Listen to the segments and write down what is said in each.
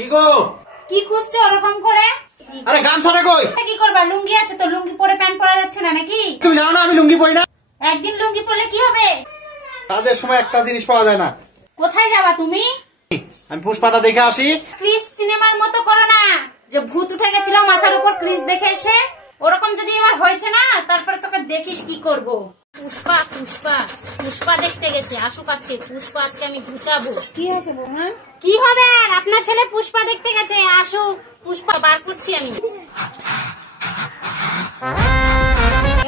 কি গো কি খুঁজছো ওরকম করে? আরে গামছাটা কই? কি করবা, লুঙ্গি আছে তো, লুঙ্গি পরে প্যান্ট পরা যাচ্ছে না নাকি? তুমি জানো না আমি লুঙ্গি পরি না। একদিন লুঙ্গি পরলে কি হবে? কাজের সময় একটা জিনিস পাওয়া যায় না। কোথায় যাবা তুমি? আমি পুষ্পাটা দেখে আসি। ক্রিস সিনেমার মতো করো না, যে ভূত উঠে গেছিল মাথার উপর ক্রিস দেখে এসে, ওরকম যদি এবার হয়েছে না তারপরে তোকে দেখিস কি করব। পুষ্পা পুষ্পা পুষ্পা দেখতে গেছে, আসুক আজকে পুষ্পা, আজকে আমি ঘুচাবো। কি আছে বৌমা? কি হবে আর, আপনার ছেলে পুষ্পা দেখতে গেছে, আসুক পুষ্পা বার করছি আমি।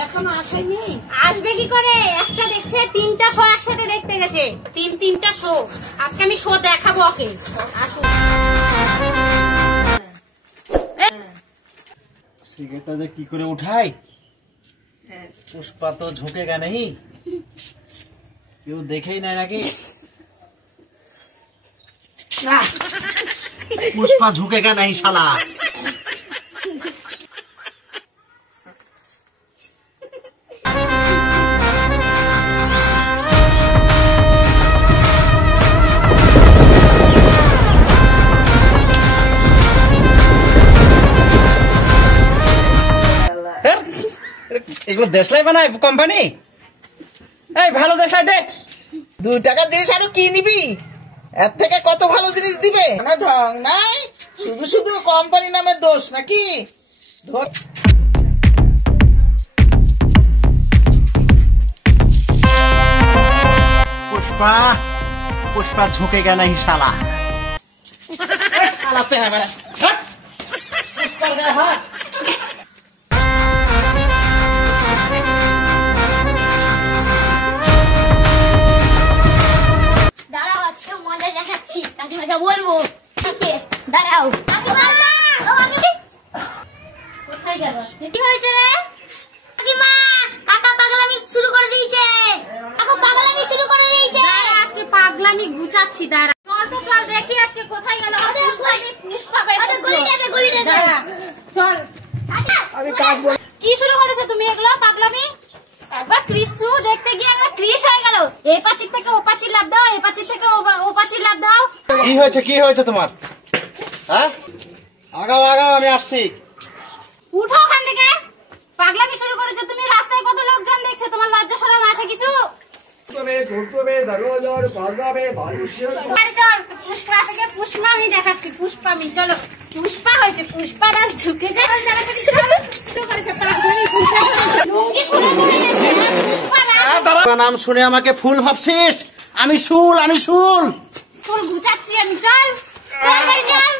এখনো আসেনি? আসবে কি করে, একটা দেখছে, তিনটা শো একসাথে দেখতে গেছে, তিনটা শো। আজকে আমি শো দেখাবো ওকে, আসুক। সিগারেটটা যে কি করে উঠাই, পুষ্পা তো ঝুঁকেগা नहीं, কেউ দেখেই নাই নাকি। पुष्पा झुकेगा नहीं साला। এগুলো দেশলাই বানায় কোম্পানি? এই ভালো দেশলাই দে। 2 টাকা জিনিস আরো কি নিবি? এর থেকে কত ভালো জিনিস দিবে না, ঢং নাই, শুধু শুধু কোম্পানি নামে দোষ নাকি? ধর पुष्पा पुष्पा झुकेगा नहीं साला। साला से है मेरा हट। पुष्पा गया हाथ। দাঁড়াও, আজকে মজা দেখাচ্ছি, কাকে মজা বলবো। দাঁড়াও, কোথায় গেল? কি হয়েছে রে? কাকিমা, কাকা পাগলামি শুরু করে দিয়েছে, কাকু পাগলামি শুরু করে দিয়েছে। আজকে পাগলামি ঘুচাচ্ছি, দাঁড়া। চল তো চল, দেখি আজকে কোথায় গেল। পুষ্পা বের করছে, গলি দে চল। আমি কাজ বল। কি শুরু করেছো তুমি এগুলো পাগলামি? একবার ক্রিস টু দেখতে গিয়ে একবার ক্রিস হয়ে গেল। এই পাচির থেকে ও পাচির লাভ দাও, এই পাচির থেকে ও পাচির লাভ দাও। কি হয়েছে তোমার? হ্যাঁ আগাও আগাও, আমি আসছি। উঠো ওখান থেকে, পাগলামি শুরু করেছো তুমি। রাস্তায় কত লোকজন দেখছে, তোমার লজ্জা শরম আছে কিছু? বাড়ি চল, পুষ্পা থেকে পুষ্পা আমি দেখাচ্ছি। পুষ্পা আমি, চলো। পুষ্পা হয়েছে, পুষ্পা রাজ ঢুকে গেল। নাম শুনে আমাকে ফুল ভাবছিস? আমি শুল, আমি শুল। তোর বুঝাচ্ছি আমি, চল চল বাড়ি চল।